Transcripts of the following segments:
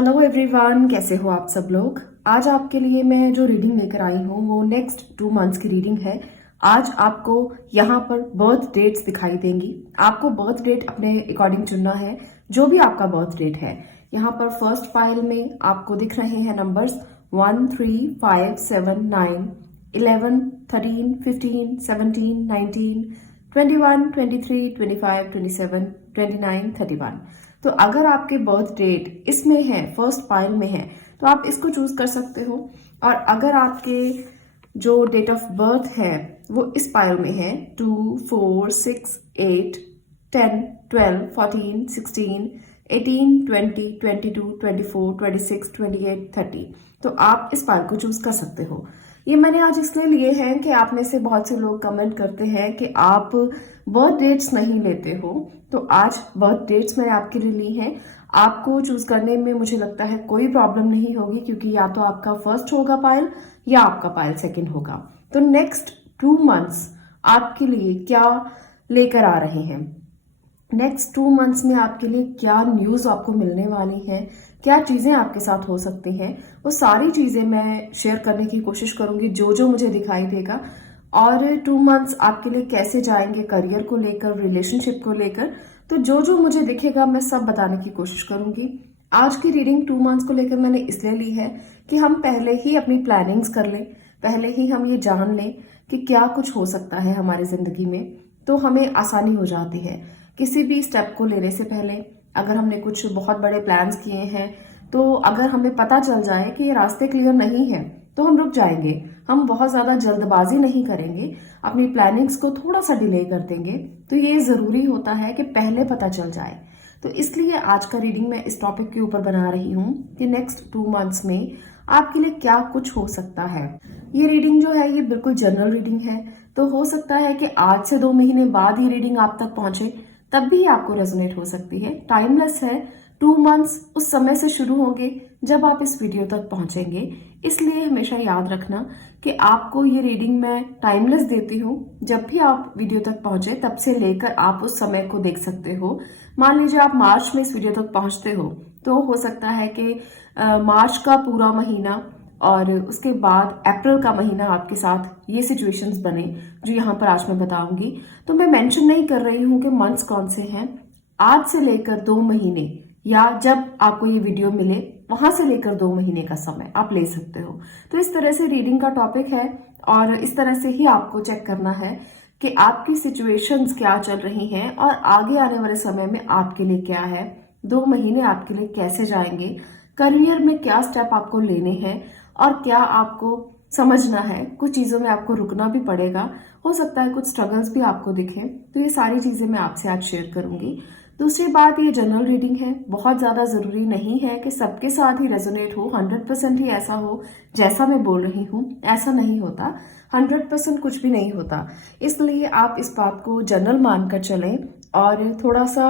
Hello everyone, कैसे हो आप सब लोग। आज आपके लिए मैं जो रीडिंग लेकर आई हूँ वो नेक्स्ट 2 मंथ्स की रीडिंग है। आज आपको यहाँ पर बर्थ डेट्स दिखाई देंगी। आपको बर्थ डेट अपने अकॉर्डिंग चुनना है, जो भी आपका बर्थ डेट है। यहाँ पर फर्स्ट पाइल में आपको दिख रहे हैं नंबर्स 1, 3, 5, 7, 9, 11, 13, 15, 17, 19, 21, 23, 25, 27, 29, 31। तो अगर आपके बर्थ डेट इसमें है, फर्स्ट पाइल में है, तो आप इसको चूज कर सकते हो। और अगर आपके जो डेट ऑफ बर्थ है वो इस पाइल में है 2, 4, 6, 8, 10, 12, 14, 16, 18, 20, 22, 24, 26, 28, 30, तो आप इस पाइल को चूज कर सकते हो। ये मैंने आज इसलिए लिए हैं कि आप में से बहुत से लोग कमेंट करते हैं कि आप बर्थ डेट्स नहीं लेते हो, तो आज बर्थ डेट्स मैंने आपके लिए ली हैं। आपको चूज करने में मुझे लगता है कोई प्रॉब्लम नहीं होगी, क्योंकि या तो आपका फर्स्ट होगा पाइल या आपका पाइल सेकंड होगा। तो नेक्स्ट 2 मंथ्स आपके लिए क्या लेकर आ रहे हैं, नेक्स्ट 2 मंथ्स में आपके लिए क्या न्यूज आपको मिलने वाली है, क्या चीजें आपके साथ हो सकती हैं, वो सारी चीजें मैं शेयर करने की कोशिश करूंगी जो जो मुझे दिखाई देगा। और 2 मंथ्स आपके लिए कैसे जाएंगे करियर को लेकर, रिलेशनशिप को लेकर, तो जो जो मुझे दिखेगा मैं सब बताने की कोशिश करूंगी। आज की रीडिंग 2 मंथ्स को लेकर मैंने इसलिए ली है कि हम पहले ही अपनी प्लानिंग्स कर लें, पहले ही हम ये जान लें कि क्या कुछ हो सकता है हमारी जिंदगी में, तो हमें आसानी हो जाती है किसी भी स्टेप को लेने से पहले। अगर हमने कुछ बहुत बड़े प्लान्स किए हैं, तो अगर हमें पता चल जाए कि ये रास्ते क्लियर नहीं है, तो हम रुक जाएंगे। हम बहुत ज्यादा जल्दबाजी नहीं करेंगे, अपनी प्लानिंग्स को थोड़ा सा डिले कर देंगे। तो ये जरूरी होता है कि पहले पता चल जाए। तो इसलिए आज का रीडिंग मैं इस टॉपिक के ऊपर बना रही हूँ कि नेक्स्ट 2 मंथ्स में आपके लिए क्या कुछ हो सकता है। ये रीडिंग जो है ये बिल्कुल जनरल रीडिंग है, तो हो सकता है कि आज से 2 महीने बाद ये रीडिंग आप तक पहुंचे, तब भी आपको रेजोनेट हो सकती है। टाइमलेस है। 2 मंथ्स उस समय से शुरू होंगे जब आप इस वीडियो तक पहुंचेंगे। इसलिए हमेशा याद रखना कि आपको ये रीडिंग मैं टाइमलेस देती हूँ। जब भी आप वीडियो तक पहुंचे तब से लेकर आप उस समय को देख सकते हो। मान लीजिए आप मार्च में इस वीडियो तक पहुंचते हो, तो हो सकता है कि मार्च का पूरा महीना और उसके बाद अप्रैल का महीना आपके साथ ये सिचुएशंस बने जो यहाँ पर आज मैं बताऊंगी। तो मैं मेंशन नहीं कर रही हूँ कि मंथ्स कौन से हैं। आज से लेकर 2 महीने, या जब आपको ये वीडियो मिले वहां से लेकर 2 महीने का समय आप ले सकते हो। तो इस तरह से रीडिंग का टॉपिक है और इस तरह से ही आपको चेक करना है कि आपकी सिचुएशंस क्या चल रही हैं और आगे आने वाले समय में आपके लिए क्या है। 2 महीने आपके लिए कैसे जाएंगे, करियर में क्या स्टेप आपको लेने हैं और क्या आपको समझना है। कुछ चीजों में आपको रुकना भी पड़ेगा, हो सकता है कुछ स्ट्रगल्स भी आपको दिखें। तो ये सारी चीजें मैं आपसे आज शेयर करूंगी। दूसरी बात, ये जनरल रीडिंग है, बहुत ज्यादा जरूरी नहीं है कि सबके साथ ही रेजोनेट हो, 100% ही ऐसा हो जैसा मैं बोल रही हूँ। ऐसा नहीं होता, 100% कुछ भी नहीं होता। इसलिए आप इस बात को जनरल मानकर चलें और थोड़ा सा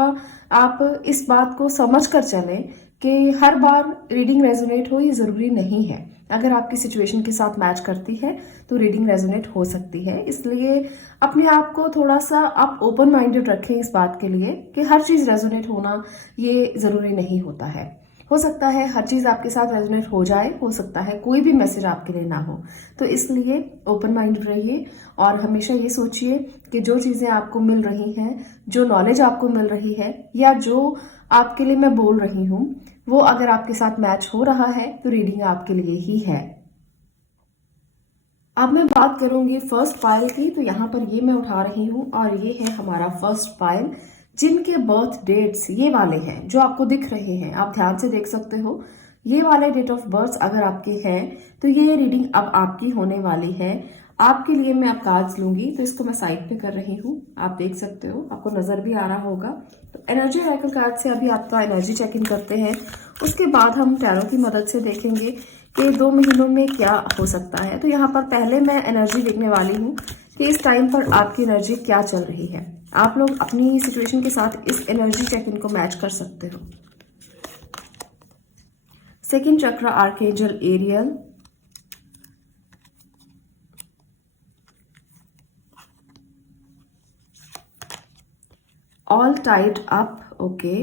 आप इस बात को समझ कर चलें कि हर बार रीडिंग रेजोनेट हो ये जरूरी नहीं है। अगर आपकी सिचुएशन के साथ मैच करती है तो रीडिंग रेजोनेट हो सकती है। इसलिए अपने आप को थोड़ा सा आप ओपन माइंडेड रखें इस बात के लिए कि हर चीज रेजोनेट होना ये जरूरी नहीं होता है। हो सकता है हर चीज आपके साथ रेजोनेट हो जाए, हो सकता है कोई भी मैसेज आपके लिए ना हो। तो इसलिए ओपन माइंडेड रहिए और हमेशा ये सोचिए कि जो चीजें आपको मिल रही हैं, जो नॉलेज आपको मिल रही है, या जो आपके लिए मैं बोल रही हूँ, वो अगर आपके साथ मैच हो रहा है तो रीडिंग आपके लिए ही है। अब मैं बात करूंगी फर्स्ट पाइल की। तो यहाँ पर ये मैं उठा रही हूँ और ये है हमारा फर्स्ट पाइल, जिनके बर्थ डेट्स ये वाले हैं जो आपको दिख रहे हैं। आप ध्यान से देख सकते हो, ये वाले डेट ऑफ बर्थ अगर आपके हैं तो ये रीडिंग अब आपकी होने वाली है। आपके लिए मैं अब कार्ड्स लूंगी, तो इसको मैं साइड पे कर रही हूँ। आप देख सकते हो, आपको नजर भी आ रहा होगा। तो एनर्जी ऑरेकल कार्ड से अभी आपका एनर्जी चेक इन करते हैं, उसके बाद हम टैरो की मदद से देखेंगे कि 2 महीनों में क्या हो सकता है। तो यहाँ पर पहले मैं एनर्जी देखने वाली हूँ कि इस टाइम पर आपकी एनर्जी क्या चल रही है। आप लोग अपनी सिचुएशन के साथ इस एनर्जी चेक इन को मैच कर सकते हो। Second chakra archangel Ariel, all tied up, okay.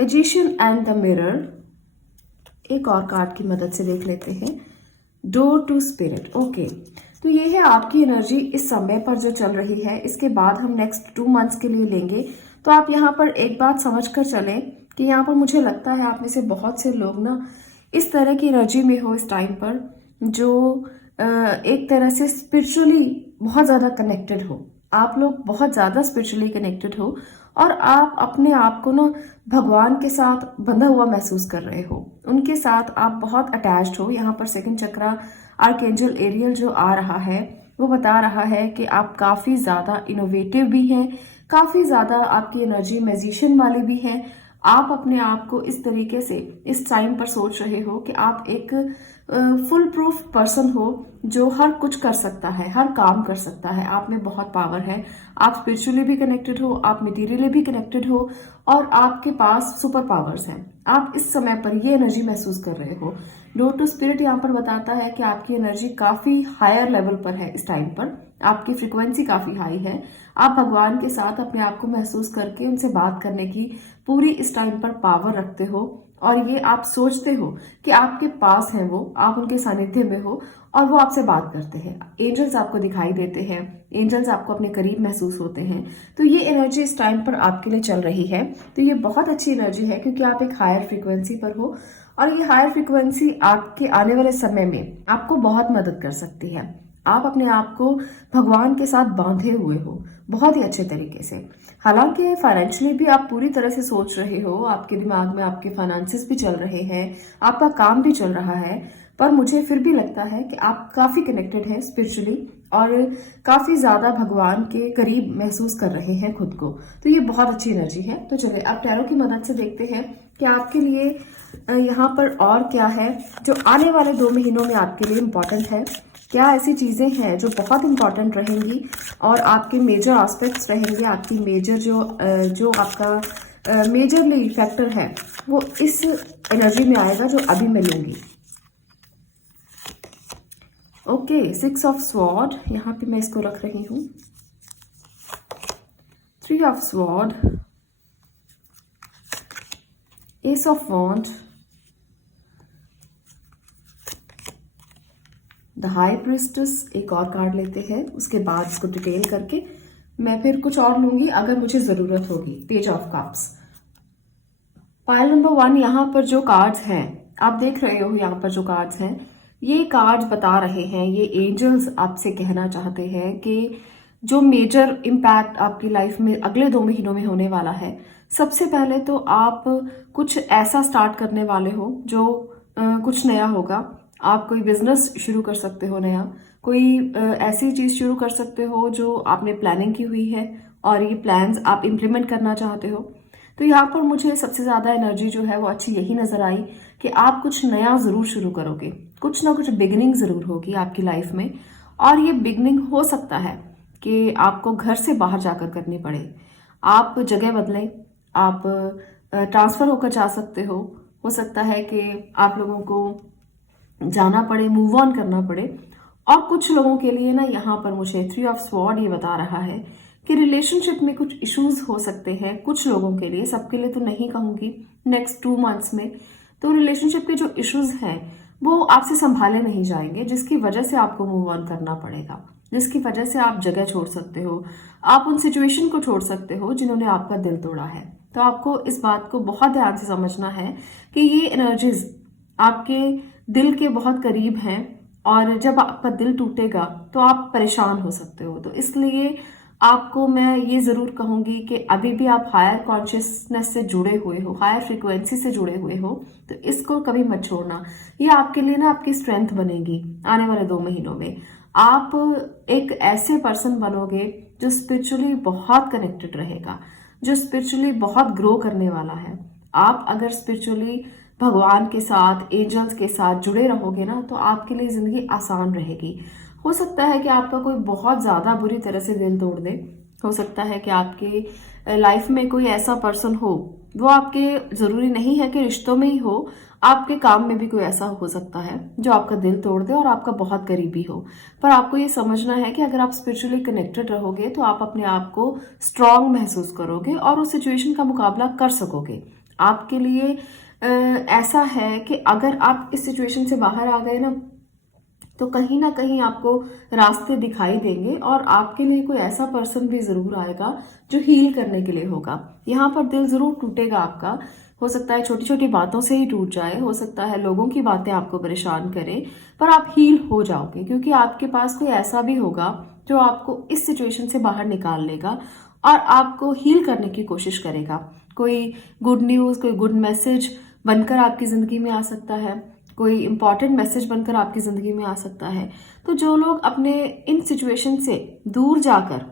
Magician and the mirror, एक और कार्ड की मदद से देख लेते हैं। Door to spirit. ओके, तो ये है आपकी एनर्जी इस समय पर जो चल रही है। इसके बाद हम नेक्स्ट 2 मंथ्स के लिए लेंगे। तो आप यहाँ पर एक बात समझ कर चलें कि यहाँ पर मुझे लगता है आप में से बहुत से लोग ना इस तरह की एनर्जी में हो इस टाइम पर, जो एक तरह से स्पिरिचुअली बहुत ज़्यादा कनेक्टेड हो। आप लोग बहुत ज़्यादा स्पिरिचुअली कनेक्टेड हो और आप अपने आप को ना भगवान के साथ बंधा हुआ महसूस कर रहे हो। उनके साथ आप बहुत अटैच्ड हो। यहाँ पर सेकंड चक्रा आर्कएंजल एरियल जो आ रहा है वो बता रहा है कि आप काफ़ी ज़्यादा इनोवेटिव भी हैं, काफ़ी ज़्यादा आपकी एनर्जी मैजिशियन वाली भी है। आप अपने आप को इस तरीके से इस टाइम पर सोच रहे हो कि आप एक फुल प्रूफ पर्सन हो जो हर कुछ कर सकता है, हर काम कर सकता है। आप में बहुत पावर है। आप स्पिरिचुअली भी कनेक्टेड हो, आप मटीरियली भी कनेक्टेड हो और आपके पास सुपर पावर्स हैं। आप इस समय पर ये एनर्जी महसूस कर रहे हो। डोर टू स्पिरिट यहाँ पर बताता है कि आपकी एनर्जी काफी हायर लेवल पर है इस टाइम पर। आपकी फ्रीक्वेंसी काफी हाई है। आप भगवान के साथ अपने आप को महसूस करके उनसे बात करने की पूरी इस टाइम पर पावर रखते हो और ये आप सोचते हो कि आपके पास हैं वो, आप उनके सानिध्य में हो और वो आपसे बात करते हैं। एंजल्स आपको दिखाई देते हैं, एंजल्स आपको अपने करीब महसूस होते हैं। तो ये एनर्जी इस टाइम पर आपके लिए चल रही है। तो ये बहुत अच्छी एनर्जी है क्योंकि आप एक हायर फ्रीक्वेंसी पर हो और ये हायर फ्रीक्वेंसी आपके आने वाले समय में आपको बहुत मदद कर सकती है। आप अपने आप को भगवान के साथ बांधे हुए हो बहुत ही अच्छे तरीके से। हालांकि फाइनेंशियली भी आप पूरी तरह से सोच रहे हो, आपके दिमाग में आपके फाइनेंसेस भी चल रहे हैं, आपका काम भी चल रहा है, पर मुझे फिर भी लगता है कि आप काफी कनेक्टेड हैं स्पिरिचुअली और काफी ज्यादा भगवान के करीब महसूस कर रहे हैं खुद को। तो ये बहुत अच्छी एनर्जी है। तो चलिए अब टैरो की मदद से देखते हैं कि आपके लिए यहाँ पर और क्या है जो आने वाले 2 महीनों में आपके लिए इम्पोर्टेंट है। क्या ऐसी चीजें हैं जो बहुत इंपॉर्टेंट रहेंगी और आपके मेजर एस्पेक्ट्स रहेंगे। आपकी मेजर जो आपका मेजरली फैक्टर है वो इस एनर्जी में आएगा जो अभी मैं लूंगी। ओके, 6 ऑफ स्वॉर्ड, यहाँ पे मैं इसको रख रही हूँ। 3 of sword, ace of wand, the high priestess. एक और कार्ड लेते हैं, उसके बाद इसको डिटेल करके मैं फिर कुछ और लूंगी अगर मुझे जरूरत होगी। Page of cups, pile number 1। यहाँ पर जो कार्ड्स हैं आप देख रहे हो, यहाँ पर जो कार्ड्स हैं ये कार्ड्स बता रहे हैं, ये एंजल्स आपसे कहना चाहते हैं कि जो मेजर इम्पैक्ट आपकी लाइफ में अगले 2 महीनों में होने वाला है, सबसे पहले तो आप कुछ ऐसा स्टार्ट करने वाले हो जो कुछ नया होगा। आप कोई बिजनेस शुरू कर सकते हो नया, कोई ऐसी चीज शुरू कर सकते हो जो आपने प्लानिंग की हुई है और ये प्लान्स आप इम्प्लीमेंट करना चाहते हो। तो यहाँ पर मुझे सबसे ज्यादा एनर्जी जो है वो अच्छी यही नजर आई कि आप कुछ नया जरूर शुरू करोगे, कुछ ना कुछ बिगिनिंग जरूर होगी आपकी लाइफ में। और ये बिगिनिंग हो सकता है कि आपको घर से बाहर जाकर करनी पड़े, आप जगह बदलें, आप ट्रांसफर होकर जा सकते हो सकता है कि आप लोगों को जाना पड़े, मूव ऑन करना पड़े। और कुछ लोगों के लिए ना यहाँ पर मुझे 3 ऑफ स्वॉर्ड ये बता रहा है कि रिलेशनशिप में कुछ इश्यूज हो सकते हैं कुछ लोगों के लिए, सबके लिए तो नहीं कहूंगी, नेक्स्ट 2 मंथ्स में। तो रिलेशनशिप के जो इश्यूज हैं वो आपसे संभाले नहीं जाएंगे, जिसकी वजह से आपको मूव ऑन करना पड़ेगा, जिसकी वजह से आप जगह छोड़ सकते हो, आप उन सिचुएशन को छोड़ सकते हो जिन्होंने आपका दिल तोड़ा है। तो आपको इस बात को बहुत ध्यान से समझना है कि ये एनर्जीज आपके दिल के बहुत करीब हैं और जब आपका दिल टूटेगा तो आप परेशान हो सकते हो। तो इसलिए आपको मैं ये जरूर कहूंगी कि अभी भी आप हायर कॉन्शियसनेस से जुड़े हुए हो, हायर फ्रीक्वेंसी से जुड़े हुए हो, तो इसको कभी मत छोड़ना। ये आपके लिए ना आपकी स्ट्रेंथ बनेगी आने वाले 2 महीनों में। आप एक ऐसे पर्सन बनोगे जो स्पिरिचुअली बहुत कनेक्टेड रहेगा, जो स्पिरिचुअली बहुत ग्रो करने वाला है। आप अगर स्पिरिचुअली भगवान के साथ, एंजल्स के साथ जुड़े रहोगे ना तो आपके लिए जिंदगी आसान रहेगी। हो सकता है कि आपका कोई बहुत ज्यादा बुरी तरह से दिल तोड़ दे, हो सकता है कि आपके लाइफ में कोई ऐसा पर्सन हो, वो आपके जरूरी नहीं है कि रिश्तों में ही हो, आपके काम में भी कोई ऐसा हो सकता है जो आपका दिल तोड़ दे और आपका बहुत करीबी हो। पर आपको ये समझना है कि अगर आप स्पिरिचुअली कनेक्टेड रहोगे तो आप अपने आप को स्ट्रांग महसूस करोगे और उस सिचुएशन का मुकाबला कर सकोगे। आपके लिए ऐसा है कि अगर आप इस सिचुएशन से बाहर आ गए ना, तो कहीं ना कहीं आपको रास्ते दिखाई देंगे और आपके लिए कोई ऐसा पर्सन भी जरूर आएगा जो हील करने के लिए होगा। यहाँ पर दिल जरूर टूटेगा आपका, हो सकता है छोटी छोटी बातों से ही टूट जाए, हो सकता है लोगों की बातें आपको परेशान करें, पर आप हील हो जाओगे क्योंकि आपके पास कोई ऐसा भी होगा जो आपको इस सिचुएशन से बाहर निकाल लेगा और आपको हील करने की कोशिश करेगा। कोई गुड न्यूज, कोई गुड मैसेज बनकर आपकी जिंदगी में आ सकता है, कोई इंपॉर्टेंट मैसेज बनकर आपकी जिंदगी में आ सकता है। तो जो लोग अपने इन सिचुएशन से दूर जाकर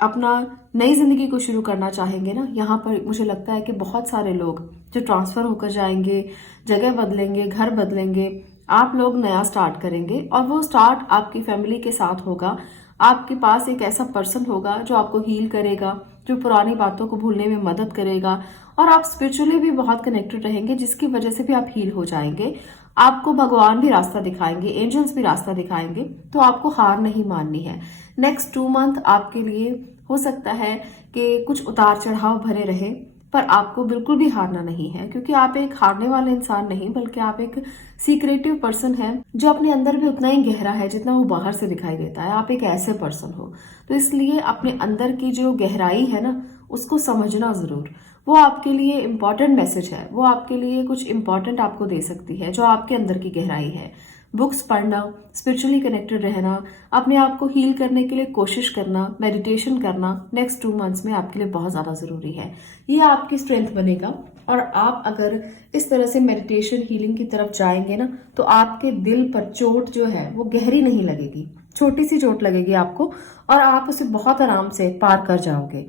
अपना नई जिंदगी को शुरू करना चाहेंगे ना, यहाँ पर मुझे लगता है कि बहुत सारे लोग जो ट्रांसफर होकर जाएंगे, जगह बदलेंगे, घर बदलेंगे, आप लोग नया स्टार्ट करेंगे और वो स्टार्ट आपकी फैमिली के साथ होगा। आपके पास एक ऐसा पर्सन होगा जो आपको हील करेगा, जो पुरानी बातों को भूलने में मदद करेगा और आप स्पिरिचुअली भी बहुत कनेक्टेड रहेंगे, जिसकी वजह से भी आप हील हो जाएंगे। आपको भगवान भी रास्ता दिखाएंगे, एंजल्स भी रास्ता दिखाएंगे, तो आपको हार नहीं माननी है। नेक्स्ट 2 मंथ आपके लिए हो सकता है कि कुछ उतार चढ़ाव भरे रहे, पर आपको बिल्कुल भी हारना नहीं है क्योंकि आप एक हारने वाले इंसान नहीं, बल्कि आप एक सीक्रेटिव पर्सन है जो अपने अंदर भी उतना ही गहरा है जितना वो बाहर से दिखाई देता है। आप एक ऐसे पर्सन हो, तो इसलिए अपने अंदर की जो गहराई है ना, उसको समझना जरूर। वो आपके लिए इम्पोर्टेंट मैसेज है, वो आपके लिए कुछ इम्पोर्टेंट आपको दे सकती है, जो आपके अंदर की गहराई है। बुक्स पढ़ना, स्पिरिचुअली कनेक्टेड रहना, अपने आप को हील करने के लिए कोशिश करना, मेडिटेशन करना नेक्स्ट 2 मंथ्स में आपके लिए बहुत ज़्यादा ज़रूरी है। ये आपकी स्ट्रेंथ बनेगा और आप अगर इस तरह से मेडिटेशन हीलिंग की तरफ जाएंगे ना, तो आपके दिल पर चोट जो है वो गहरी नहीं लगेगी, छोटी सी चोट लगेगी आपको और आप उसे बहुत आराम से पार कर जाओगे।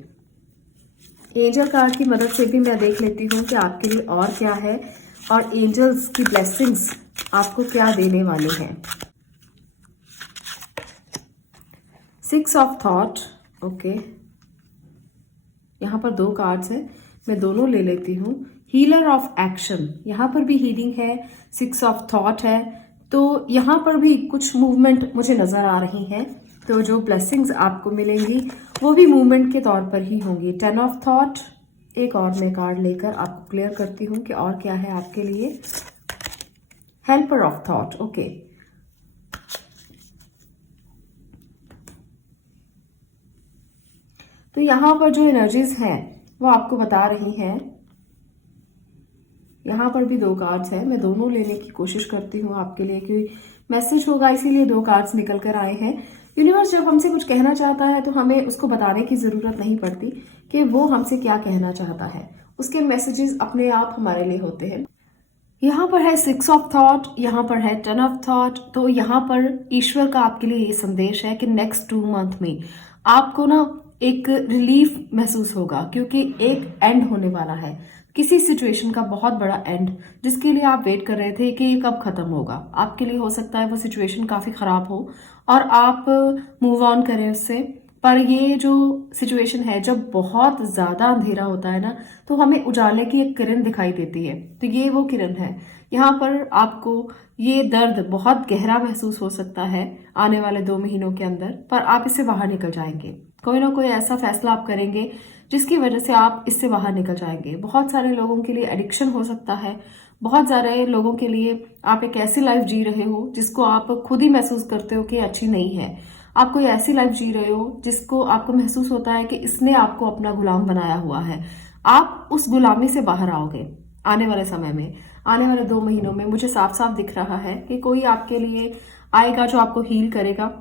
एंजल कार्ड की मदद से भी मैं देख लेती हूँ कि आपके लिए और क्या है और एंजल्स की ब्लेसिंग्स आपको क्या देने वाले हैं। 6 ऑफ थॉट, ओके, यहाँ पर 2 कार्ड्स हैं, मैं दोनों ले लेती हूँ। हीलर ऑफ एक्शन, यहाँ पर भी हीलिंग है, 6 ऑफ थॉट है, तो यहाँ पर भी कुछ मूवमेंट मुझे नजर आ रही है। तो जो ब्लेसिंग्स आपको मिलेंगी वो भी मूवमेंट के तौर पर ही होंगी। 10 ऑफ थॉट, एक और मैं कार्ड लेकर आपको क्लियर करती हूँ कि और क्या है आपके लिए। हेल्पर ऑफ थॉट, ओके, तो यहां पर जो एनर्जीज हैं वो आपको बता रही हैं। यहां पर भी 2 कार्ड्स हैं, मैं दोनों लेने की कोशिश करती हूँ आपके लिए, क्योंकि मैसेज होगा इसीलिए 2 कार्ड्स निकल कर आए हैं। यूनिवर्स जब हमसे कुछ कहना चाहता है तो हमें उसको बताने की जरूरत नहीं पड़ती कि वो हमसे क्या कहना चाहता है, उसके मैसेजेस अपने आप हमारे लिए होते हैं। यहाँ पर है 6 ऑफ थॉट, यहाँ पर है 10 ऑफ थॉट, तो यहाँ पर ईश्वर का आपके लिए ये संदेश है कि नेक्स्ट 2 मंथ में आपको ना एक रिलीफ महसूस होगा क्योंकि एक एंड होने वाला है, किसी सिचुएशन का बहुत बड़ा एंड, जिसके लिए आप वेट कर रहे थे कि ये कब खत्म होगा। आपके लिए हो सकता है वो सिचुएशन काफी खराब हो और आप मूव ऑन करें उससे, पर ये जो सिचुएशन है, जब बहुत ज्यादा अंधेरा होता है ना, तो हमें उजाले की एक किरण दिखाई देती है, तो ये वो किरण है। यहाँ पर आपको ये दर्द बहुत गहरा महसूस हो सकता है आने वाले 2 महीनों के अंदर, पर आप इससे बाहर निकल जाएंगे। कोई ना कोई ऐसा फैसला आप करेंगे जिसकी वजह से आप इससे बाहर निकल जाएंगे। बहुत सारे लोगों के लिए एडिक्शन हो सकता है, बहुत सारे लोगों के लिए आप एक ऐसी लाइफ जी रहे हो जिसको आप खुद ही महसूस करते हो कि अच्छी नहीं है। आप कोई ऐसी लाइफ जी रहे हो जिसको आपको महसूस होता है कि इसने आपको अपना गुलाम बनाया हुआ है। आप उस गुलामी से बाहर आओगे आने वाले समय में, आने वाले 2 महीनों में। मुझे साफ साफ दिख रहा है कि कोई आपके लिए आएगा जो आपको हील करेगा।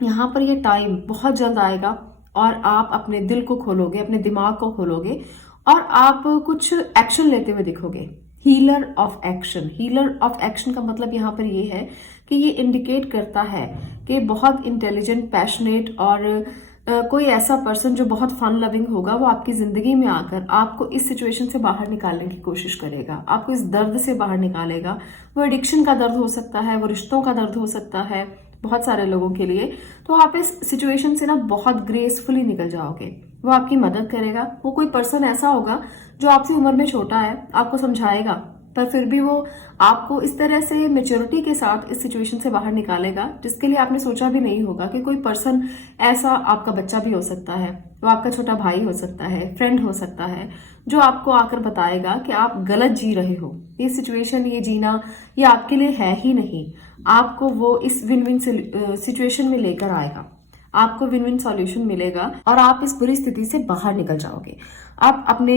यहाँ पर ये टाइम बहुत जल्द आएगा और आप अपने दिल को खोलोगे, अपने दिमाग को खोलोगे और आप कुछ एक्शन लेते हुए दिखोगे। Healer of action, healer of action का मतलब यहाँ पर ये है कि ये इंडिकेट करता है कि बहुत इंटेलिजेंट, पैशनेट और कोई ऐसा पर्सन जो बहुत फन लविंग होगा, वो आपकी जिंदगी में आकर आपको इस सिचुएशन से बाहर निकालने की कोशिश करेगा, आपको इस दर्द से बाहर निकालेगा। वो एडिक्शन का दर्द हो सकता है, वो रिश्तों का दर्द हो सकता है बहुत सारे लोगों के लिए। तो आप इस सिचुएशन से ना बहुत ग्रेसफुली निकल जाओगे, वो आपकी मदद करेगा। वो कोई पर्सन ऐसा होगा जो आपसे उम्र में छोटा है, आपको समझाएगा, पर फिर भी वो आपको इस तरह से मेच्योरिटी के साथ इस सिचुएशन से बाहर निकालेगा जिसके लिए आपने सोचा भी नहीं होगा कि कोई पर्सन ऐसा, आपका बच्चा भी हो सकता है, वो आपका छोटा भाई हो सकता है, फ्रेंड हो सकता है, जो आपको आकर बताएगा कि आप गलत जी रहे हो, ये सिचुएशन, ये जीना ये आपके लिए है ही नहीं। आपको वो इस विन विन सिचुएशन में लेकर आएगा, आपको विन विन सॉल्यूशन मिलेगा और आप इस बुरी स्थिति से बाहर निकल जाओगे। आप अपने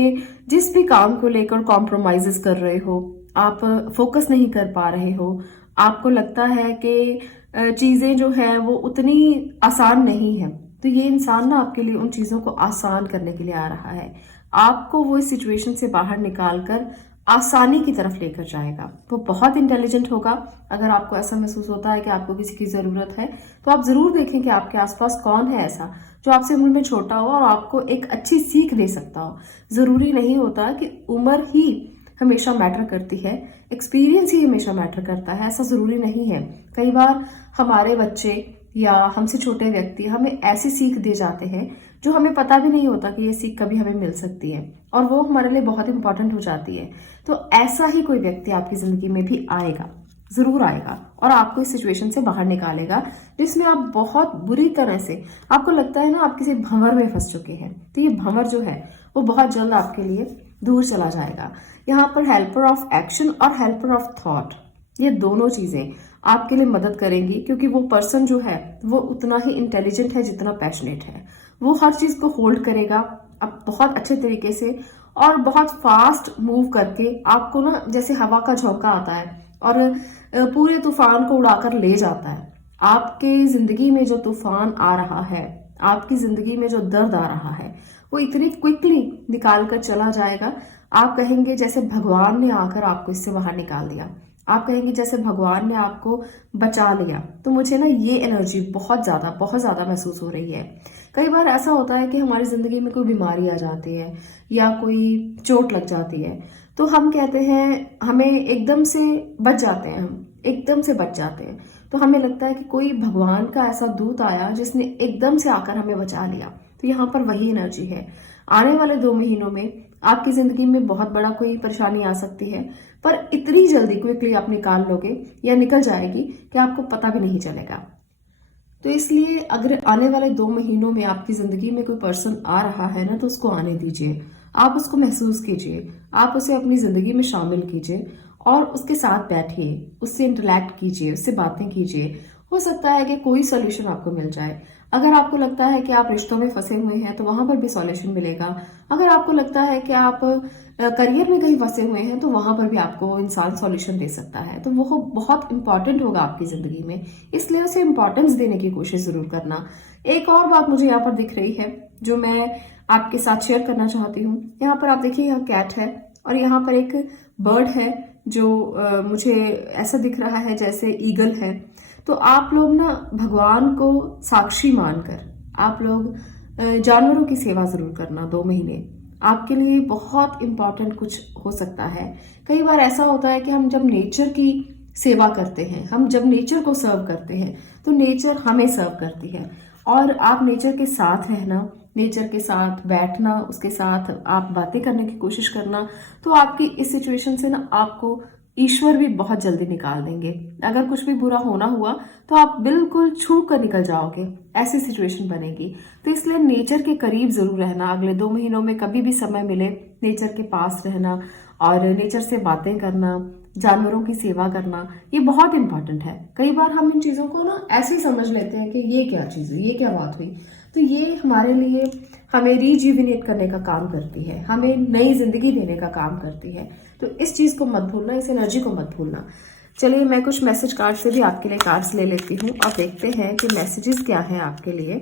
जिस भी काम को लेकर कॉम्प्रोमाइजेस कर रहे हो, आप फोकस नहीं कर पा रहे हो, आपको लगता है कि चीजें जो है वो उतनी आसान नहीं है, तो ये इंसान ना आपके लिए उन चीजों को आसान करने के लिए आ रहा है। आपको वो इस सिचुएशन से बाहर निकाल कर आसानी की तरफ लेकर जाएगा। वो बहुत इंटेलिजेंट होगा। अगर आपको ऐसा महसूस होता है कि आपको किसी की जरूरत है, तो आप जरूर देखें कि आपके आसपास कौन है ऐसा जो आपसे उम्र में छोटा हो और आपको एक अच्छी सीख दे सकता हो। जरूरी नहीं होता कि उम्र ही हमेशा मैटर करती है, एक्सपीरियंस ही हमेशा मैटर करता है, ऐसा जरूरी नहीं है। कई बार हमारे बच्चे या हमसे छोटे व्यक्ति हमें ऐसी सीख दे जाते हैं जो हमें पता भी नहीं होता कि ये सीख कभी हमें मिल सकती है, और वो हमारे लिए बहुत इंपॉर्टेंट हो जाती है। तो ऐसा ही कोई व्यक्ति आपकी जिंदगी में भी आएगा, जरूर आएगा, और आपको इस सिचुएशन से बाहर निकालेगा जिसमें आप बहुत बुरी तरह से, आपको लगता है ना आप किसी भंवर में फंस चुके हैं, तो ये भंवर जो है वो बहुत जल्द आपके लिए दूर चला जाएगा। यहाँ पर हेल्पर ऑफ एक्शन और हेल्पर ऑफ थॉट, ये दोनों चीजें आपके लिए मदद करेंगी, क्योंकि वो पर्सन जो है वो उतना ही इंटेलिजेंट है जितना पैशनेट है। वो हर चीज को होल्ड करेगा अब बहुत अच्छे तरीके से और बहुत फास्ट मूव करके आपको ना जैसे हवा का झोंका आता है और पूरे तूफान को उड़ाकर ले जाता है। आपके जिंदगी में जो तूफान आ रहा है, आपकी जिंदगी में जो दर्द आ रहा है, वो इतनी क्विकली निकाल कर चला जाएगा। आप कहेंगे जैसे भगवान ने आकर आपको इससे बाहर निकाल दिया, आप कहेंगे जैसे भगवान ने आपको बचा लिया। तो मुझे ना ये एनर्जी बहुत ज्यादा महसूस हो रही है। कई बार ऐसा होता है कि हमारी जिंदगी में कोई बीमारी आ जाती है या कोई चोट लग जाती है, तो हम कहते हैं हमें एकदम से बच जाते हैं, हम एकदम से बच जाते हैं। तो हमें लगता है कि कोई भगवान का ऐसा दूत आया जिसने एकदम से आकर हमें बचा लिया। तो यहाँ पर वही एनर्जी है। आने वाले 2 महीनों में आपकी जिंदगी में बहुत बड़ा कोई परेशानी आ सकती है, पर इतनी जल्दी क्विकली आप निकाल लोगे या निकल जाएगी कि आपको पता भी नहीं चलेगा। तो इसलिए अगर आने वाले 2 महीनों में आपकी जिंदगी में कोई पर्सन आ रहा है ना, तो उसको आने दीजिए, आप उसको महसूस कीजिए, आप उसे अपनी जिंदगी में शामिल कीजिए और उसके साथ बैठिए, उससे इंटरेक्ट कीजिए, उससे बातें कीजिए। हो सकता है कि कोई सोल्यूशन आपको मिल जाए। अगर आपको लगता है कि आप रिश्तों में फंसे हुए हैं तो वहां पर भी सॉल्यूशन मिलेगा। अगर आपको लगता है कि आप करियर में कहीं फंसे हुए हैं तो वहां पर भी आपको इंसान सॉल्यूशन दे सकता है। तो वो बहुत इंपॉर्टेंट होगा आपकी जिंदगी में, इसलिए उसे इंपॉर्टेंस देने की कोशिश जरूर करना। एक और बात मुझे यहाँ पर दिख रही है जो मैं आपके साथ शेयर करना चाहती हूँ। यहाँ पर आप देखिए, यहाँ कैट है और यहाँ पर एक बर्ड है जो मुझे ऐसा दिख रहा है जैसे ईगल है। तो आप लोग ना भगवान को साक्षी मानकर आप लोग जानवरों की सेवा जरूर करना। 2 महीने आपके लिए बहुत इंपॉर्टेंट कुछ हो सकता है। कई बार ऐसा होता है कि हम जब नेचर की सेवा करते हैं, हम जब नेचर को सर्व करते हैं, तो नेचर हमें सर्व करती है। और आप नेचर के साथ रहना, नेचर के साथ बैठना, उसके साथ आप बातें करने की कोशिश करना, तो आपकी इस सिचुएशन से ना आपको ईश्वर भी बहुत जल्दी निकाल देंगे। अगर कुछ भी बुरा होना हुआ तो आप बिल्कुल छू कर निकल जाओगे, ऐसी सिचुएशन बनेगी। तो इसलिए नेचर के करीब जरूर रहना। अगले 2 महीनों में कभी भी समय मिले, नेचर के पास रहना और नेचर से बातें करना, जानवरों की सेवा करना, ये बहुत इंपॉर्टेंट है। कई बार हम इन चीजों को ना ऐसे ही समझ लेते हैं कि ये क्या चीज हुई, ये क्या बात हुई। तो ये हमारे लिए हमें रीजुविनेट करने का काम करती है, हमें नई जिंदगी देने का काम करती है। तो इस चीज को मत भूलना, इस एनर्जी को मत भूलना। चलिए मैं कुछ मैसेज कार्ड से भी आपके लिए कार्ड्स ले लेती हूँ और देखते हैं कि मैसेजेस क्या हैं आपके लिए।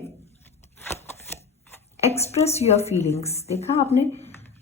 एक्सप्रेस योर फीलिंग्स, देखा आपने,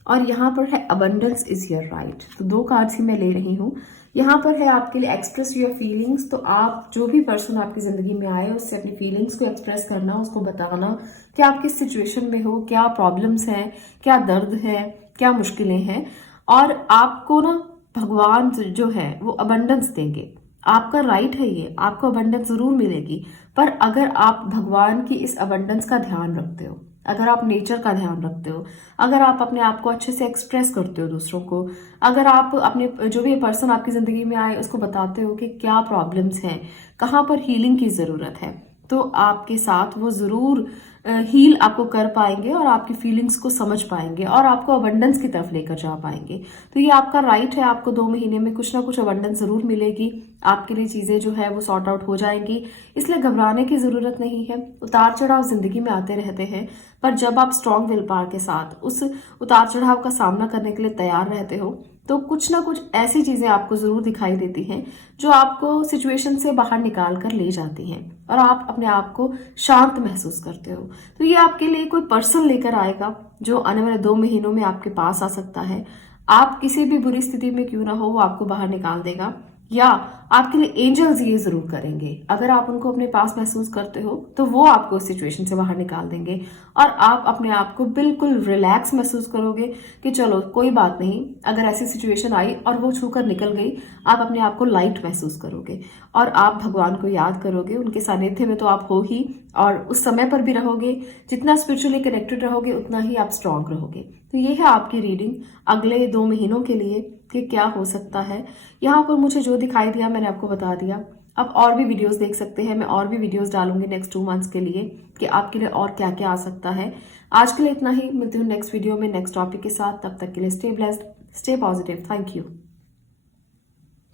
और यहाँ पर है अबंडेंस इज योर राइट। तो 2 कार्ड्स ही मैं ले रही हूँ। यहाँ पर है आपके लिए एक्सप्रेस योर फीलिंग्स। तो आप जो भी पर्सन आपकी जिंदगी में आए उससे अपनी फीलिंग्स को एक्सप्रेस करना, उसको बताना कि आप किस सिचुएशन में हो, क्या प्रॉब्लम्स हैं, क्या दर्द है, क्या मुश्किलें हैं। और आपको ना भगवान जो है वो अबंडेंस देंगे। आपका राइट है ये, आपको अबंडेंस जरूर मिलेगी, पर अगर आप भगवान की इस अबंडेंस का ध्यान रखते हो, अगर आप नेचर का ध्यान रखते हो, अगर आप अपने आप को अच्छे से एक्सप्रेस करते हो दूसरों को, अगर आप अपने जो भी पर्सन आपकी ज़िंदगी में आए उसको बताते हो कि क्या प्रॉब्लम्स हैं, कहाँ पर हीलिंग की ज़रूरत है, तो आपके साथ वो ज़रूर हील आपको कर पाएंगे और आपकी फीलिंग्स को समझ पाएंगे और आपको अबंडेंस की तरफ लेकर जा पाएंगे। तो ये आपका राइट है, आपको 2 महीने में कुछ ना कुछ अबंडेंस ज़रूर मिलेगी, आपके लिए चीज़ें जो है वो सॉर्ट आउट हो जाएंगी, इसलिए घबराने की ज़रूरत नहीं है। उतार चढ़ाव ज़िंदगी में आते रहते हैं, पर जब आप स्ट्रॉन्ग विल पावर के साथ उस उतार चढ़ाव का सामना करने के लिए तैयार रहते हो, तो कुछ ना कुछ ऐसी चीजें आपको जरूर दिखाई देती हैं जो आपको सिचुएशन से बाहर निकाल कर ले जाती हैं और आप अपने आप को शांत महसूस करते हो। तो ये आपके लिए कोई पर्सन लेकर आएगा जो आने वाले 2 महीनों में आपके पास आ सकता है। आप किसी भी बुरी स्थिति में क्यों ना हो, वो आपको बाहर निकाल देगा, या आपके लिए एंजल्स ये जरूर करेंगे। अगर आप उनको अपने पास महसूस करते हो तो वो आपको उस सिचुएशन से बाहर निकाल देंगे और आप अपने आप को बिल्कुल रिलैक्स महसूस करोगे कि चलो कोई बात नहीं, अगर ऐसी सिचुएशन आई और वो छूकर निकल गई, आप अपने आप को लाइट महसूस करोगे और आप भगवान को याद करोगे। उनके सानिध्य में तो आप हो ही, और उस समय पर भी रहोगे। जितना स्पिरिचुअली कनेक्टेड रहोगे उतना ही आप स्ट्रांग रहोगे। तो ये है आपकी रीडिंग अगले 2 महीनों के लिए कि क्या हो सकता है। यहाँ पर मुझे जो दिखाई दिया मैंने आपको बता दिया। आप और भी वीडियोस देख सकते हैं, मैं और भी वीडियोस डालूंगी नेक्स्ट 2 मंथ्स के लिए कि आपके लिए और क्या क्या आ सकता है। आज के लिए इतना ही, मिलती हूँ नेक्स्ट वीडियो में नेक्स्ट टॉपिक के साथ। तब तक के लिए stay blessed, stay positive, thank you.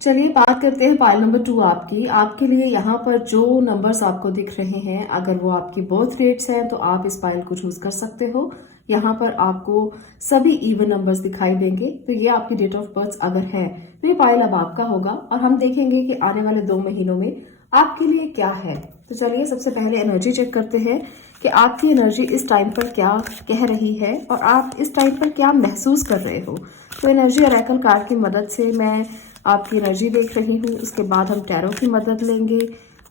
चलिए बात करते हैं पाइल नंबर 2 आपकी। आपके लिए यहाँ पर जो नंबर्स आपको दिख रहे हैं, अगर वो आपकी बर्थ डेट्स हैं तो आप इस पाइल को चूज कर सकते हो। यहाँ पर आपको सभी इवन नंबर्स दिखाई देंगे, तो ये आपकी डेट ऑफ बर्थ अगर है तो ये पाइल अब आपका होगा और हम देखेंगे कि आने वाले 2 महीनों में आपके लिए क्या है। तो चलिए सबसे पहले एनर्जी चेक करते हैं कि आपकी एनर्जी इस टाइम पर क्या कह रही है और आप इस टाइम पर क्या महसूस कर रहे हो। तो एनर्जी ऑरेकल कार्ड की मदद से मैं आपकी एनर्जी देख रही हूँ, उसके बाद हम टैरो की मदद लेंगे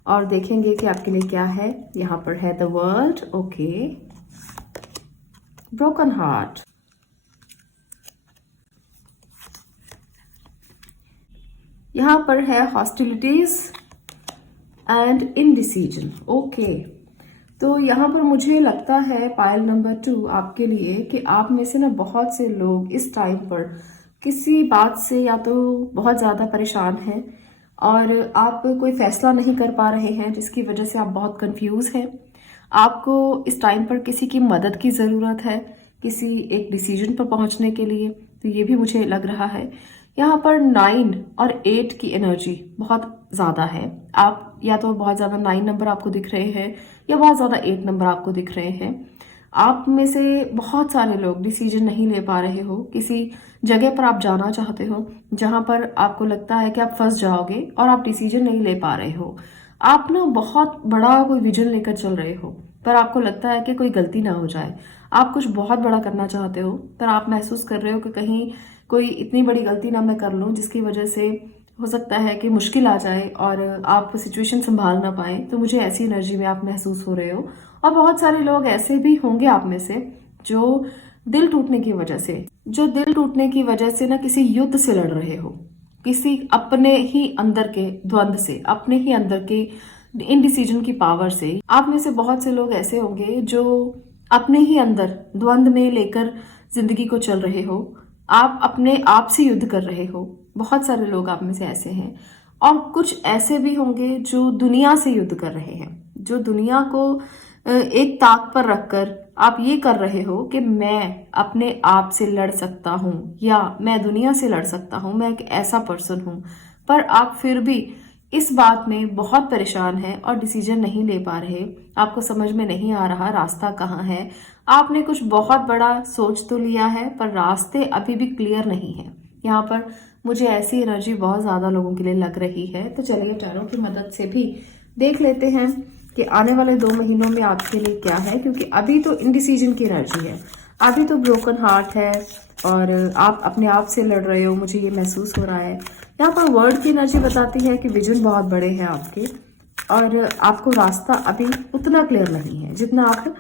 और देखेंगे कि आपके लिए क्या है। यहाँ पर है the world, okay, broken heart, यहाँ पर है हॉस्टिलिटीज एंड इनडिसीजन, ओके। तो यहाँ पर मुझे लगता है पाइल नंबर 2 आपके लिए कि आप में से ना बहुत से लोग इस टाइम पर किसी बात से या तो बहुत ज़्यादा परेशान हैं और आप कोई फैसला नहीं कर पा रहे हैं, जिसकी वजह से आप बहुत कंफ्यूज हैं। आपको इस टाइम पर किसी की मदद की ज़रूरत है किसी एक डिसीजन पर पहुंचने के लिए, तो ये भी मुझे लग रहा है। यहाँ पर 9 और 8 की एनर्जी बहुत ज़्यादा है। आप या तो बहुत ज़्यादा 9 नंबर आपको दिख रहे हैं या बहुत ज़्यादा 8 नंबर आपको दिख रहे हैं। आप में से बहुत सारे लोग डिसीजन नहीं ले पा रहे हो, किसी जगह पर आप जाना चाहते हो जहां पर आपको लगता है कि आप फंस जाओगे और आप डिसीजन नहीं ले पा रहे हो। आप ना बहुत बड़ा कोई विजन लेकर चल रहे हो पर आपको लगता है कि कोई गलती ना हो जाए। आप कुछ बहुत बड़ा करना चाहते हो पर आप महसूस कर रहे हो कि कहीं कोई इतनी बड़ी गलती ना मैं कर लूं जिसकी वजह से हो सकता है कि मुश्किल आ जाए और आप सिचुएशन संभाल ना पाए। तो मुझे ऐसी एनर्जी में आप महसूस हो रहे हो। और बहुत सारे लोग ऐसे भी होंगे आप में से जो दिल टूटने की वजह से ना किसी युद्ध से लड़ रहे हो, किसी अपने ही अंदर के द्वंद से, अपने ही अंदर के इनडिसीजन की पावर से। आप में से बहुत से लोग ऐसे होंगे जो अपने ही अंदर द्वंद में लेकर जिंदगी को चल रहे हो। आप अपने आप से युद्ध कर रहे हो। बहुत सारे लोग आप में से ऐसे हैं और कुछ ऐसे भी होंगे जो दुनिया से युद्ध कर रहे हैं, जो दुनिया को एक ताक पर रखकर आप ये कर रहे हो कि मैं अपने आप से लड़ सकता हूं या मैं दुनिया से लड़ सकता हूं, मैं एक ऐसा पर्सन हूं। पर आप फिर भी इस बात में बहुत परेशान हैं और डिसीजन नहीं ले पा रहे। आपको समझ में नहीं आ रहा रास्ता कहाँ है। आपने कुछ बहुत बड़ा सोच तो लिया है पर रास्ते अभी भी क्लियर नहीं है। यहाँ पर मुझे ऐसी एनर्जी बहुत ज्यादा लोगों के लिए लग रही है। तो चलिए टैरो की मदद से भी देख लेते हैं कि आने वाले 2 महीनों में आपके लिए क्या है, क्योंकि अभी तो इनडिसीजन की एनर्जी है, अभी तो ब्रोकन हार्ट है और आप अपने आप से लड़ रहे हो, मुझे ये महसूस हो रहा है। यहाँ पर वर्ड की एनर्जी बताती है कि विजन बहुत बड़े हैं आपके और आपको रास्ता अभी उतना क्लियर नहीं है जितना आप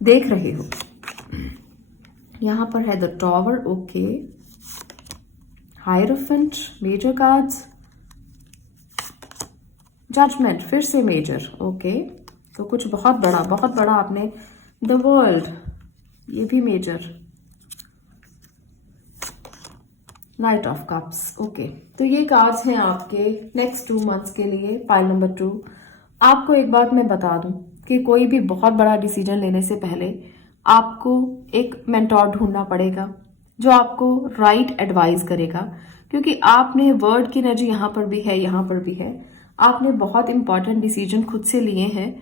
देख रहे हो। यहाँ पर है the tower, okay, hierophant, major cards, judgement, फिर से मेजर, ओके। तो कुछ बहुत बड़ा आपने द वर्ल्ड, ये भी major, knight of cups. Okay, तो ये कार्ड्स हैं आपके नेक्स्ट 2 मंथ्स के लिए, पाइल नंबर 2। आपको एक बात मैं बता दूं कि कोई भी बहुत बड़ा डिसीजन लेने से पहले आपको एक मेंटोर ढूंढना पड़ेगा जो आपको राइट एडवाइस करेगा, क्योंकि आपने वर्ड की एनर्जी यहाँ पर भी है, यहाँ पर भी है। आपने बहुत इंपॉर्टेंट डिसीजन खुद से लिए हैं।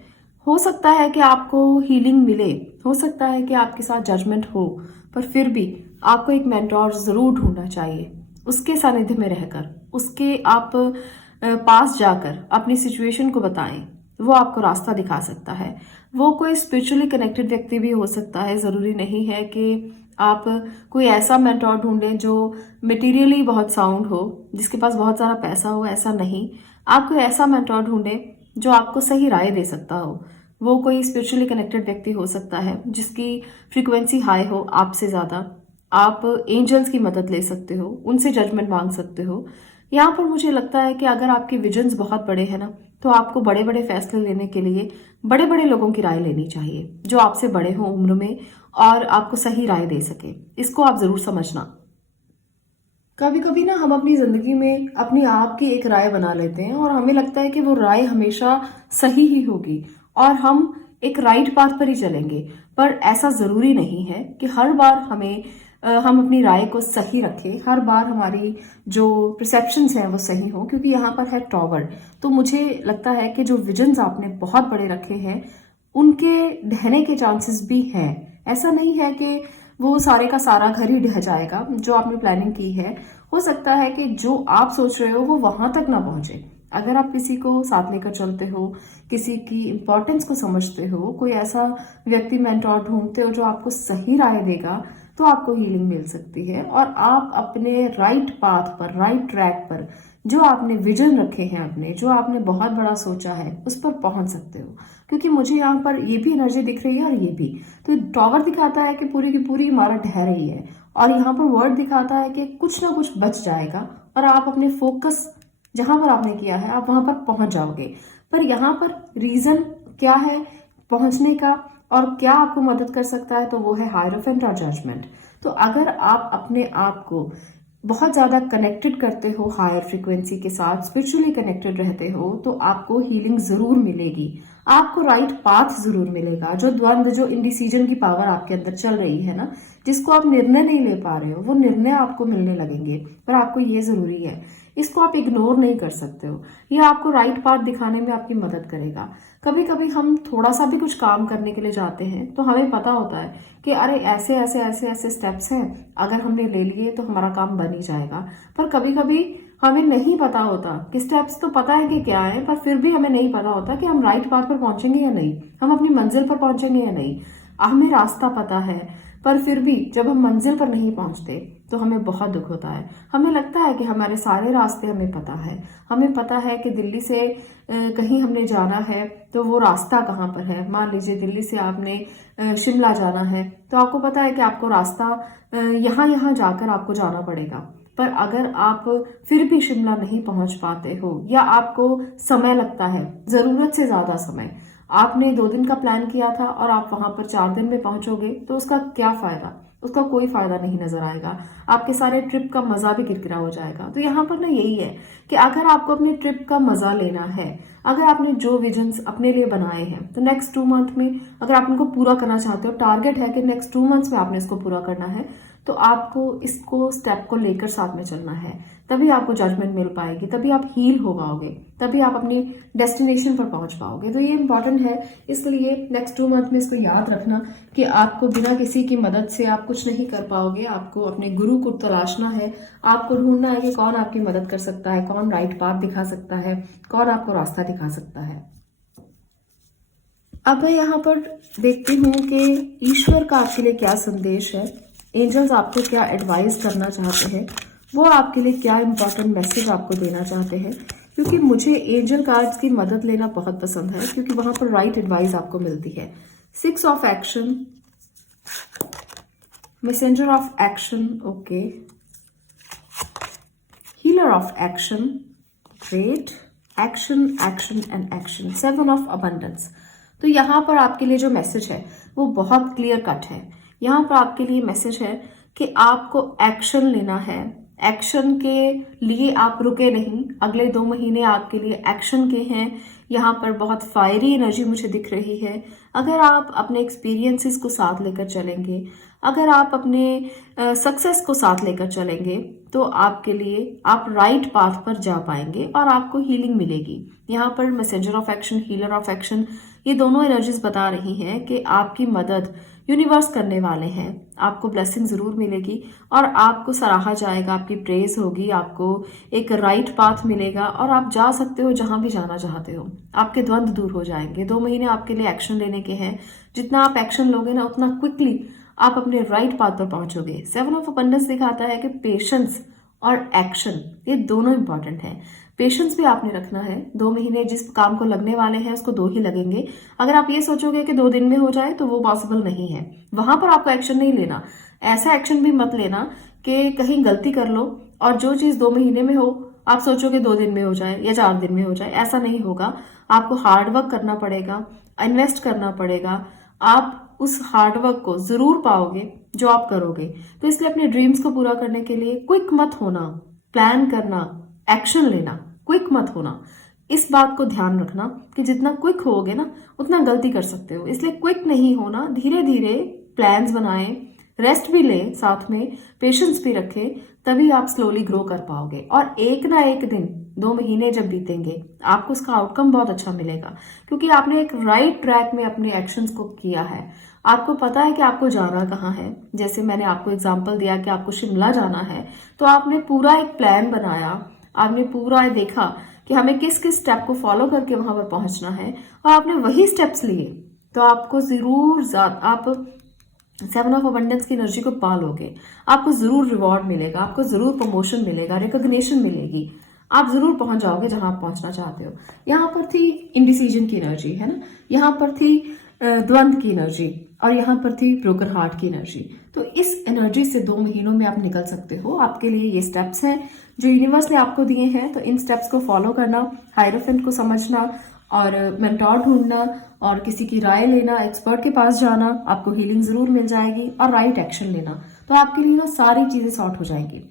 हो सकता है कि आपको हीलिंग मिले, हो सकता है कि आपके साथ जजमेंट हो, पर फिर भी आपको एक मेंटोर जरूर ढूंढना चाहिए। उसके सानिध्य में रहकर, उसके आप पास जाकर अपनी सिचुएशन को बताएं, वो आपको रास्ता दिखा सकता है। वो कोई स्पिरिचुअली कनेक्टेड व्यक्ति भी हो सकता है, जरूरी नहीं है कि आप कोई ऐसा मेंटोर ढूंढें जो मटेरियली बहुत साउंड हो, जिसके पास बहुत सारा पैसा हो, ऐसा नहीं। आप कोई ऐसा मेंटोर ढूंढें जो आपको सही राय दे सकता हो। वो कोई स्पिरिचुअली कनेक्टेड व्यक्ति हो सकता है जिसकी फ्रीक्वेंसी हाई हो आपसे ज़्यादा। आप एंजल्स की मदद ले सकते हो, उनसे जजमेंट मांग सकते हो। यहाँ पर मुझे लगता है कि अगर आपके विजन्स बहुत बड़े हैं ना, तो आपको बड़े बड़े फैसले लेने के लिए बड़े बड़े लोगों की राय लेनी चाहिए जो आपसे बड़े हों उम्र में और आपको सही राय दे सके। इसको आप जरूर समझना। कभी कभी ना हम अपनी जिंदगी में अपनी आप की एक राय बना लेते हैं और हमें लगता है कि वो राय हमेशा सही ही होगी और हम एक राइट पाथ पर ही चलेंगे, पर ऐसा जरूरी नहीं है कि हर बार हम अपनी राय को सही रखें, हर बार हमारी जो परसेप्शंस हैं वो सही हो, क्योंकि यहाँ पर है टॉवर। तो मुझे लगता है कि जो विजन्स आपने बहुत बड़े रखे हैं उनके ढहने के चांसेस भी हैं। ऐसा नहीं है कि वो सारे का सारा घर ही ढह जाएगा जो आपने प्लानिंग की है। हो सकता है कि जो आप सोच रहे हो वो वहां तक ना पहुंचे। अगर आप किसी को साथ लेकर चलते हो, किसी की इंपॉर्टेंस को समझते हो, कोई ऐसा व्यक्ति मेंटोर ढूंढते हो जो आपको सही राय देगा, तो आपको हीलिंग मिल सकती है और आप अपने राइट पाथ पर, राइट ट्रैक पर, जो आपने विजन रखे हैं अपने, जो आपने बहुत बड़ा सोचा है, उस पर पहुंच सकते हो। क्योंकि मुझे यहाँ पर ये भी एनर्जी दिख रही है और ये भी। तो टॉवर दिखाता है कि पूरी की पूरी इमारत ढह रही है और यहाँ पर वर्ड दिखाता है कि कुछ ना कुछ बच जाएगा और आप अपने फोकस जहां पर आपने किया है आप वहां पर पहुंच जाओगे। पर यहाँ पर रीजन क्या है पहुंचने का और क्या आपको मदद कर सकता है, तो वो है हायरोफेंट और जजमेंट। तो अगर आप अपने आप को बहुत ज्यादा कनेक्टेड करते हो हायर फ्रीक्वेंसी के साथ, स्पिरिचुअली कनेक्टेड रहते हो, तो आपको हीलिंग जरूर मिलेगी, आपको राइट पाथ जरूर मिलेगा। जो द्वंद्व, जो इंडिसीजन की पावर आपके अंदर चल रही है ना, जिसको आप निर्णय नहीं ले पा रहे हो, वो निर्णय आपको मिलने लगेंगे। पर आपको ये जरूरी है, इसको आप इग्नोर नहीं कर सकते हो। ये आपको राइट पाथ दिखाने में आपकी मदद करेगा। कभी कभी हम थोड़ा सा भी कुछ काम करने के लिए जाते हैं तो हमें पता होता है कि अरे ऐसे ऐसे ऐसे ऐसे स्टेप्स हैं, अगर हमने ले लिए तो हमारा काम बन ही जाएगा। पर कभी कभी हमें नहीं पता होता कि स्टेप्स तो पता है कि क्या है, पर फिर भी हमें नहीं पता होता कि हम राइट पाथ पर पहुंचेंगे या नहीं, हम अपनी मंजिल पर पहुंचेंगे या नहीं। हमें रास्ता पता है, पर फिर भी जब हम मंजिल पर नहीं पहुंचते तो हमें बहुत दुख होता है। हमें लगता है कि हमारे सारे रास्ते हमें पता है, हमें पता है कि दिल्ली से कहीं हमने जाना है तो वो रास्ता कहाँ पर है। मान लीजिए दिल्ली से आपने शिमला जाना है, तो आपको पता है कि आपको रास्ता यहाँ यहाँ जाकर आपको जाना पड़ेगा। पर अगर आप फिर भी शिमला नहीं पहुंच पाते हो या आपको समय लगता है, जरूरत से ज्यादा समय, आपने 2 दिन का प्लान किया था और आप वहां पर 4 दिन में पहुंचोगे, तो उसका क्या फायदा? उसका कोई फायदा नहीं नजर आएगा। आपके सारे ट्रिप का मजा भी किरकिरा हो जाएगा। तो यहाँ पर ना यही है कि अगर आपको अपने ट्रिप का मजा लेना है, अगर आपने जो विजन्स अपने लिए बनाए हैं, तो नेक्स्ट 2 मंथ में अगर आप उनको पूरा करना चाहते हो, टारगेट है कि नेक्स्ट 2 मंथ्स में आपने इसको पूरा करना है, तो आपको इसको स्टेप को लेकर साथ में चलना है। तभी आपको जजमेंट मिल पाएगी, तभी आप हील हो पाओगे, तभी आप अपनी डेस्टिनेशन पर पहुंच पाओगे। तो ये इंपॉर्टेंट है, इसलिए नेक्स्ट 2 मंथ में इसको याद रखना कि आपको बिना किसी की मदद से आप कुछ नहीं कर पाओगे। आपको अपने गुरु को तलाशना है, आपको ढूंढना है कि कौन आपकी मदद कर सकता है, कौन राइट पाथ दिखा सकता है, कौन आपको रास्ता दिखा सकता है। अब मैं यहाँ पर देखती हूँ कि ईश्वर का आपके लिए क्या संदेश है, एंजल्स आपको क्या एडवाइस करना चाहते हैं, वो आपके लिए क्या इंपॉर्टेंट मैसेज आपको देना चाहते हैं। क्योंकि मुझे एंजल कार्ड्स की मदद लेना बहुत पसंद है, क्योंकि वहां पर राइट एडवाइस आपको मिलती है। 6 of action, messenger of action, okay, healer of action, great, action action and action, 7 of abundance. तो यहाँ पर आपके लिए जो मैसेज है वो बहुत क्लियर कट है। यहाँ पर आपके लिए मैसेज है कि आपको एक्शन लेना है। एक्शन के लिए आप रुके नहीं। अगले 2 महीने आपके लिए एक्शन के हैं। यहाँ पर बहुत फायरी एनर्जी मुझे दिख रही है। अगर आप अपने एक्सपीरियंसेस को साथ लेकर चलेंगे, अगर आप अपने सक्सेस को साथ लेकर चलेंगे, तो आपके लिए आप राइट पाथ पर जा पाएंगे और आपको हीलिंग मिलेगी। यहाँ पर messenger of action, healer of action, ये दोनों एनर्जीज बता रही हैं कि आपकी मदद यूनिवर्स करने वाले हैं। आपको ब्लेसिंग जरूर मिलेगी और आपको सराहा जाएगा, आपकी प्रेज होगी, आपको एक राइट पाथ मिलेगा और आप जा सकते हो जहां भी जाना चाहते हो। आपके द्वंद्व दूर हो जाएंगे। 2 महीने आपके लिए एक्शन लेने के हैं। जितना आप एक्शन लोगे ना, उतना क्विकली आप अपने राइट पाथ पर पहुंचोगे। 7 ऑफ अबंडेंस दिखाता है कि पेशेंस और एक्शन ये दोनों इंपॉर्टेंट है। पेशेंस भी आपने रखना है। 2 महीने जिस काम को लगने वाले हैं उसको 2 ही लगेंगे। अगर आप ये सोचोगे कि 2 दिन में हो जाए तो वो पॉसिबल नहीं है। वहां पर आपको एक्शन नहीं लेना। ऐसा एक्शन भी मत लेना कि कहीं गलती कर लो और जो चीज 2 महीने में हो आप सोचोगे 2 दिन में हो जाए या 4 दिन में हो जाए। ऐसा नहीं होगा। आपको हार्डवर्क करना पड़ेगा, इन्वेस्ट करना पड़ेगा। आप उस हार्डवर्क को जरूर पाओगे जो आप करोगे। तो इसलिए अपने ड्रीम्स को पूरा करने के लिए क्विक मत होना, प्लान करना, एक्शन लेना, क्विक मत होना। इस बात को ध्यान रखना कि जितना क्विक होगे ना उतना गलती कर सकते हो। इसलिए क्विक नहीं होना, धीरे धीरे प्लान्स बनाएं, रेस्ट भी लें, साथ में पेशेंस भी रखें, तभी आप स्लोली ग्रो कर पाओगे। और एक ना एक दिन, 2 महीने जब बीतेंगे, आपको उसका आउटकम बहुत अच्छा मिलेगा, क्योंकि आपने एक राइट ट्रैक में अपने एक्शंस को किया है। आपको पता है कि आपको जाना कहाँ है। जैसे मैंने आपको एग्जांपल दिया कि आपको शिमला जाना है, तो आपने पूरा एक प्लान बनाया, आपने पूरा देखा कि हमें किस किस स्टेप को फॉलो करके वहां पर पहुंचना है और आपने वही स्टेप्स लिए, तो आपको जरूर आप 7 ऑफ अबंडेंस की एनर्जी को पालोगे। आपको जरूर रिवॉर्ड मिलेगा, आपको जरूर प्रमोशन मिलेगा, रिकॉग्निशन मिलेगी। आप जरूर पहुंच जाओगे जहां आप पहुंचना चाहते हो। यहाँ पर थी इंडिसीजन की एनर्जी, है ना, यहाँ पर थी द्वंद्व की एनर्जी और यहाँ पर थी ब्रोकन हार्ट की एनर्जी। तो इस एनर्जी से 2 महीनों में आप निकल सकते हो। आपके लिए ये स्टेप्स हैं जो यूनिवर्स ने आपको दिए हैं। तो इन स्टेप्स को फॉलो करना, हायरोफेंट को समझना और मेंटोर ढूंढना और किसी की राय लेना, एक्सपर्ट के पास जाना, आपको हीलिंग जरूर मिल जाएगी और राइट एक्शन लेना, तो आपके लिए ना सारी चीजें सॉर्ट हो जाएंगी।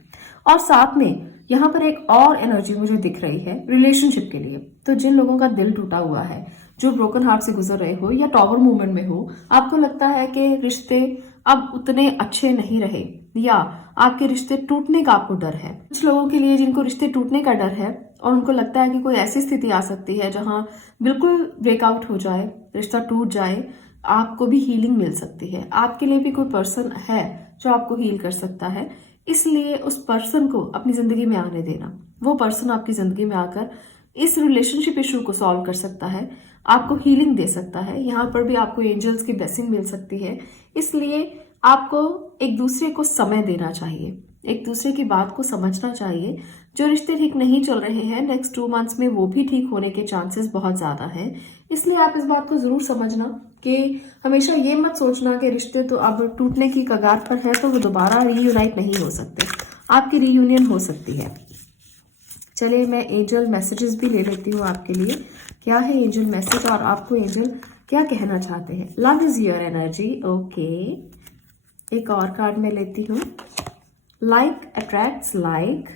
और साथ में यहाँ पर एक और एनर्जी मुझे दिख रही है रिलेशनशिप के लिए। तो जिन लोगों का दिल टूटा हुआ है, जो ब्रोकन हार्ट से गुजर रहे हो या टॉवर मूवमेंट में हो, आपको लगता है कि रिश्ते अब उतने अच्छे नहीं रहे या आपके रिश्ते टूटने का आपको डर है। कुछ लोगों के लिए जिनको रिश्ते टूटने का डर है और उनको लगता है कि कोई ऐसी स्थिति आ सकती है जहां बिल्कुल ब्रेकआउट हो जाए, रिश्ता टूट जाए, आपको भी हीलिंग मिल सकती है। आपके लिए भी कोई पर्सन है जो आपको हील कर सकता है। इसलिए उस पर्सन को अपनी जिंदगी में आने देना। वो पर्सन आपकी जिंदगी में आकर इस रिलेशनशिप इशू को सॉल्व कर सकता है, आपको हीलिंग दे सकता है। यहाँ पर भी आपको एंजल्स की ब्लेसिंग मिल सकती है। इसलिए आपको एक दूसरे को समय देना चाहिए, एक दूसरे की बात को समझना चाहिए। जो रिश्ते ठीक नहीं चल रहे हैं, नेक्स्ट 2 मंथ्स में वो भी ठीक होने के चांसेस बहुत ज्यादा हैं। इसलिए आप इस बात को जरूर समझना कि हमेशा ये मत सोचना कि रिश्ते तो अब टूटने की कगार पर है तो वो दोबारा रीयूनाइट नहीं हो सकते। आपकी रीयूनियन हो सकती है। चलिए मैं एंजल मैसेजेस भी ले लेती हूँ आपके लिए। क्या है एंजल मैसेज और आपको एंजल क्या कहना चाहते हैं। Love is your energy. Okay, एक और कार्ड मैं लेती हूँ। Like attracts like,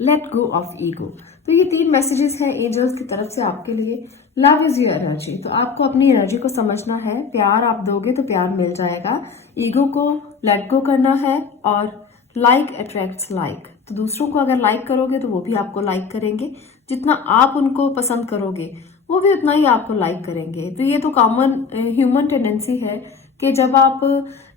let go of ego. तो ये 3 मैसेजेस हैं एंजल्स की तरफ से आपके लिए। लव इज योर एनर्जी, तो आपको अपनी एनर्जी को समझना है। प्यार आप दोगे तो प्यार मिल जाएगा। ईगो को लेट गो करना है और लाइक अट्रैक्ट्स लाइक, तो दूसरों को अगर लाइक करोगे तो वो भी आपको लाइक करेंगे। जितना आप उनको पसंद करोगे वो भी उतना ही आपको लाइक करेंगे। तो ये तो कॉमन ह्यूमन टेंडेंसी है कि जब आप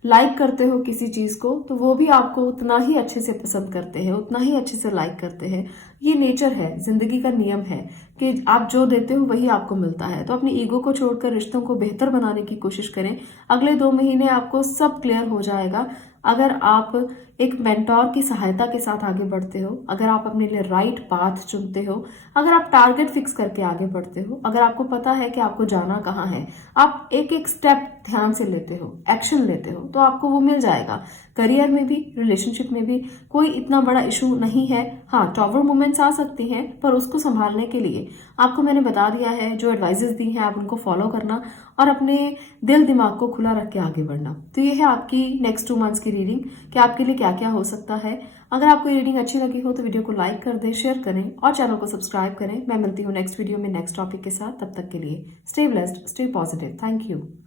लाइक करते हो किसी चीज को तो वो भी आपको उतना ही अच्छे से पसंद करते हैं, उतना ही अच्छे से लाइक करते हैं। ये नेचर है, जिंदगी का नियम है कि आप जो देते हो वही आपको मिलता है। तो अपनी ईगो को छोड़कर रिश्तों को बेहतर बनाने की कोशिश करें। अगले 2 महीने आपको सब क्लियर हो जाएगा। अगर आप एक मेंटोर की सहायता के साथ आगे बढ़ते हो, अगर आप अपने लिए राइट पाथ चुनते हो, अगर आप टारगेट फिक्स करके आगे बढ़ते हो, अगर आपको पता है कि आपको जाना कहाँ है, आप एक एक स्टेप ध्यान से लेते हो, एक्शन लेते हो, तो आपको वो मिल जाएगा। करियर में भी, रिलेशनशिप में भी कोई इतना बड़ा इशू नहीं है। हाँ, टॉवर मोमेंट्स आ सकती हैं, पर उसको संभालने के लिए आपको मैंने बता दिया है, जो एडवाइजेस दी हैं आप उनको फॉलो करना और अपने दिल दिमाग को खुला रख के आगे बढ़ना। तो ये है आपकी नेक्स्ट 2 मंथ्स की रीडिंग कि आपके लिए क्या क्या हो सकता है। अगर आपको ये रीडिंग अच्छी लगी हो तो वीडियो को लाइक कर दें, शेयर करें और चैनल को सब्सक्राइब करें। मैं मिलती हूँ नेक्स्ट वीडियो में नेक्स्ट टॉपिक के साथ। तब तक के लिए stay blessed, stay positive. Thank you.